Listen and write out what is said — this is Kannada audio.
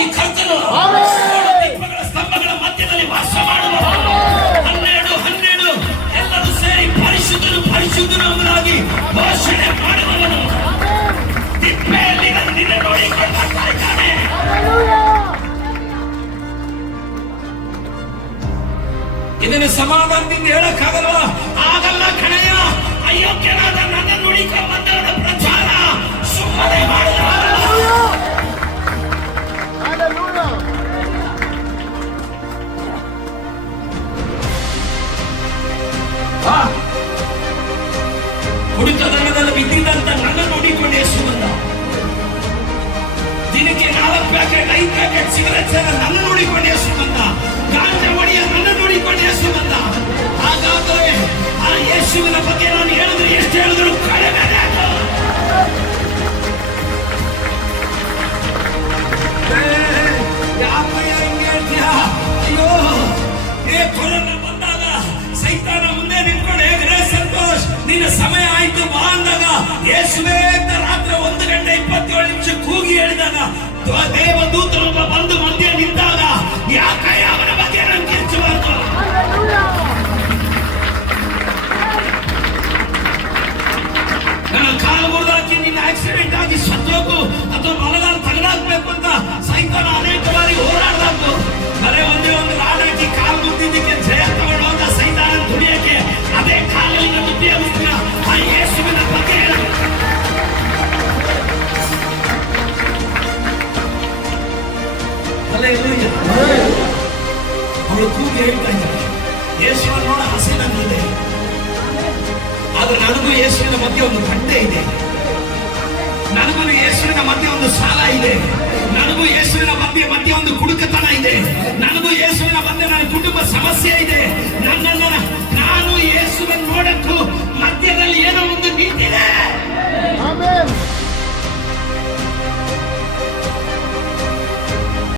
ಈ ಕರ್ತನು ದೀಪಗಳ ಸ್ತಂಭಗಳ ಮಧ್ಯದಲ್ಲಿ ವಾಸ ಮಾಡುವ 12 ಎಲ್ಲರೂ ಸೇರಿ ಪರಿಶುದ್ಧನು ಪರಿಶುದ್ಧನು ಎಂಬುದಾಗಿ ಘೋಷಣೆ ಮಾಡುವವನು ತಿಪ್ಪೆಯಲ್ಲಿ ನಿನ್ನ ನೋಡಿಕೊಂಡು ಬರ್ತಾ ಇದ್ದಾನೆ. ಇದನ್ನು ಸಮಾಧಾನದಿಂದ ಹೇಳಕ್ಕಾಗಲ್ಲ. ಆಗಲ್ಲ ಕಣಯ್ಯ. ಅಯೋಗ್ಯನಾದ ನನ್ನ ನುಡಿಕೊಂಡು ಬಂದವನ ಪ್ರಚಾರ ಸುಮ್ಮನೆ ಮಾಡಿದ ಕುಡಿತದಂಡದಲ್ಲಿ ಬಿದ್ದಿದ್ದಂತ ನನ್ನ ನೋಡಿಕೊಂಡು ಯೇಸು ಬಂದ. ದಿನಕ್ಕೆ 4 ಪ್ಯಾಕೆಟ್ 5 ಪ್ಯಾಕೆಟ್ ಸಿಗರೇಟ್ ನನ್ನ ನೋಡಿಕೊಂಡು ಯೇಸು ಬಂದ. ಗಾಂಜಾ ಹೊಡೆಯ ನನ್ನ ನೋಡಿಕೊಂಡು ಯೇಸು ಬಂದ. ಹಾಗಾದ್ರೆ ಆ ಯೇಸುವಿನ ಬಗ್ಗೆ ನಾನು ಹೇಳಿದ್ರೆ ಎಷ್ಟು ಹೇಳಿದ್ರು ಕಡಿಮೆ. ಯಾಕಯ್ಯ ಹಿಂಗೆ ಹೇಳ್ತೀಯ? ಅಯ್ಯೋ, ಕೊರೋನಾ ಬಂದಾಗ ಸೈತಾನ ಮುಂದೆ ನಿಂತ್ಕೊಂಡು ಹೇಗ್ರೆ ಸಂತೋಷ್ ನಿನ್ನ ಸಮಯ ಆಯ್ತು ಬಾ ಅಂದಾಗ ಯೇಸುವೇ ರಾತ್ರಿ 1:27 ಕೂಗಿ ಹೇಳಿದಾಗ ದೇವದೂತರೊಬ್ಬ ಬಂದು ಮಧ್ಯೆ ನಿಂತಾಗ ಯಾಕಯ್ಯ ಅವನ ಬಗ್ಗೆ ನಾನು ಕಿರ್ಚಬಾರ್ದು? ನನ್ನ ಕಾಲು ಮುರಿದಾಕಿ ನಿನ್ನ ಆಕ್ಸಿಡೆಂಟ್ ಆಗಿ ಸತ್ತೋಗು ಅಥವಾ ಮಲಗಾಲ ತಗಲಾಕ್ಬೇಕು ಅಂತ ಸೈತಾನ ಅನೇಕ ಬಾರಿ ಹೋರಾಡಬೇಕು. ಬರೇ ಒಂದೇ ಒಂದು ರಾಡಾಕಿ ಕಾಲು ಮುರಿದಿದ್ದಕ್ಕೆ ಜಯ ತಗೊಳ್ಳೋದ ಸೈತಾನ ದುಡಿಯಕ್ಕೆ ಅದೇ ಕಾಲಲ್ಲಿ ನಾನು ಉಪಯೋಗಿಸ್ತೀನ ಆ ಯೇಸುವಿನ ಬಗ್ಗೆ ಅವಳು ಕೂಗಿ ಹೇಳ್ತಾ ಇದ್ದಾರೆ ಯೇಸುವನ್ನು ನೋಡ ಆಸೆ ನನ್ನಿದೆ. ಆದ್ರೆ ನನಗೂ ಯೇಸುವಿನ ಮಧ್ಯೆ ಒಂದು ಗಂಟೆ ಇದೆ. ನನಗೂ ಯೇಸುವಿನ ಮಧ್ಯೆ ಒಂದು ಸಾಲ ಇದೆ. ನನಗೂ ಯೇಸುವಿನ ಮಧ್ಯೆ ಒಂದು ಕುಡುಕತನ ಇದೆ. ನನಗೂ ಯೇಸುವಿನ ಮಧ್ಯೆ ನನ್ನ ಕುಟುಂಬ ಸಮಸ್ಯೆ ಇದೆ. ನಾನು ಯೇಸುವನ್ನು ನೋಡ